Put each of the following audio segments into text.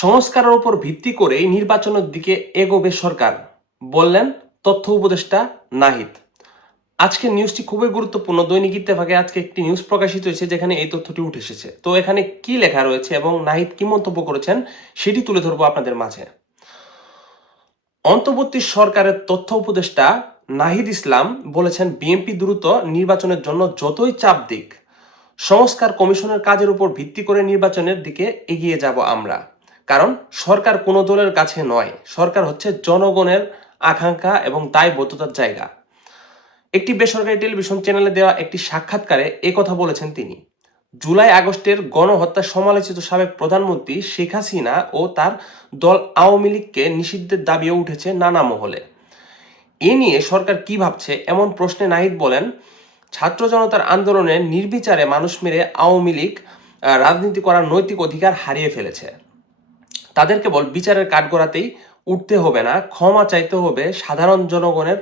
সংস্কারের উপর ভিত্তি করেই নির্বাচনের দিকে এগোবে সরকার, বললেন তথ্য উপদেষ্টা নাহিদ। আজকের নিউজটি খুবই গুরুত্বপূর্ণ। দৈনিক ইত্তেফাকে আজকে একটি নিউজ প্রকাশিত হয়েছে যেখানে এই তথ্যটি উঠে এসেছে। তো এখানে কি লেখা রয়েছে এবং নাহিদ কি মন্তব্য করেছেন সেটি তুলে ধরবো আপনাদের মাঝে। অন্তর্বর্তী সরকারের তথ্য উপদেষ্টা নাহিদ ইসলাম বলেছেন, বিএনপি দ্রুত নির্বাচনের জন্য যতই চাপ দিক, সংস্কার কমিশনের কাজের উপর ভিত্তি করে নির্বাচনের দিকে এগিয়ে যাব আমরা। কারণ সরকার কোনো দলের কাছে নয়, সরকার হচ্ছে জনগণের আকাঙ্ক্ষা এবং দায়বদ্ধতার জায়গা। একটি বেসরকারি টেলিভিশন চ্যানেলে দেওয়া একটি সাক্ষাৎকারে কথা বলেছেন তিনি। জুলাই আগস্টের গণহত্যার সমালোচিত সাবেক প্রধানমন্ত্রী শেখ হাসিনা ও তার দল আওয়ামী লীগকে নিষিদ্ধের দাবিও উঠেছে নানা মহলে। এ নিয়ে সরকার কি ভাবছে এমন প্রশ্নে নাহিদ বলেন, ছাত্র জনতার আন্দোলনে নির্বিচারে মানুষ মেরে আওয়ামী লীগ রাজনীতি করার নৈতিক অধিকার হারিয়ে ফেলেছে। তাদের কেবল বিচারের কাঠগড়াতেই উঠতে হবে না, ক্ষমা চাইতে হবে সাধারণ জনগণের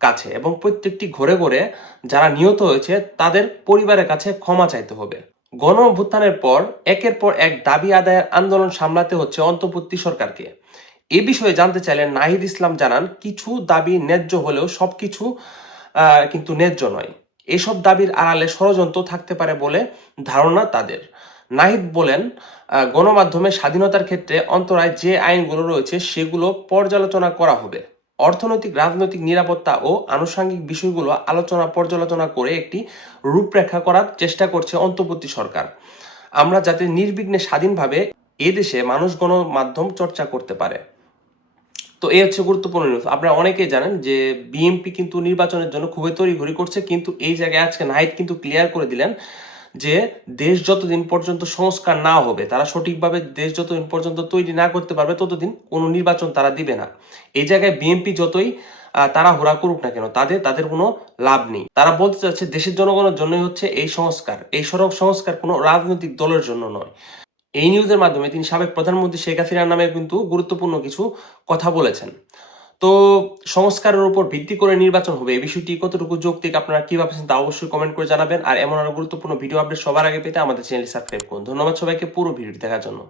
কাছে এবং প্রত্যেকটি ঘরে ঘরে যারা নিহত হয়েছে তাদের পরিবারের কাছে ক্ষমা চাইতে হবে। গণ অভ্যুত্থানের পর একের পর এক দাবি আদায়ের আন্দোলন সামলাতে হচ্ছে অন্তর্বর্তী সরকারকে। এ বিষয়ে জানতে চাইলে নাহিদ ইসলাম জানান, কিছু দাবি ন্যায্য হলেও সবকিছু কিন্তু ন্যায্য নয়। এসব দাবির আড়ালে ষড়যন্ত্র থাকতে পারে বলে ধারণা তাদের। নাহিদ বলেন, গণমাধ্যমের স্বাধীনতার ক্ষেত্রে অন্তরায় যে আইনগুলো রয়েছে সেগুলো পর্যালোচনা করা হবে। অর্থনৈতিক, রাজনৈতিক, নিরাপত্তা ও আনুষঙ্গিক বিষয়গুলো পর্যালোচনা করে একটি রূপরেখা করার চেষ্টা করছে অন্তর্বর্তী সরকার। আমরা যাতে নির্বিঘ্নে স্বাধীনভাবে এদেশে মানুষ গণমাধ্যম চর্চা করতে পারে। তো এই হচ্ছে গুরুত্বপূর্ণ নিউজ। আপনারা অনেকেই জানেন যে বিএনপি কিন্তু নির্বাচনের জন্য খুবই তড়িঘড়ি করছে, কিন্তু এই জায়গায় আজকে নাহিদ কিন্তু ক্লিয়ার করে দিলেন যে দেশ যতদিন পর্যন্ত সংস্কার না হবে, তারা সঠিকভাবে দেশ যতদিন পর্যন্ত তৈরি না করতে পারবে ততদিন কোনো নির্বাচন তারা দিবে না। এই জায়গায় বিএনপি যতই তারা হোরা করুক না কেন, তাদের কোনো লাভ নেই। তারা বলতে চাচ্ছে দেশের জনগণের জন্যই হচ্ছে এই সংস্কার, এই সড়ক সংস্কার কোনো রাজনৈতিক দলের জন্য নয়। এই নিউজের মাধ্যমে তিনি সাবেক প্রধানমন্ত্রী শেখ হাসিনার নামে কিন্তু গুরুত্বপূর্ণ কিছু কথা বলেছেন। তো সংস্কারের উপর ভিত্তি করে নির্বাচন হবে, এই বিষয়টি কতটুকু যৌক্তিক, আপনারা কি ভাবছেন তা অবশ্যই কমেন্ট করে জানাবেন। আর এমন আরো গুরুত্বপূর্ণ ভিডিও আপডেট সবার আগে পেতে আমাদের চ্যানেল সাবস্ক্রাইব করুন। ধন্যবাদ সবাইকে পুরো ভিডিওটি দেখার জন্য।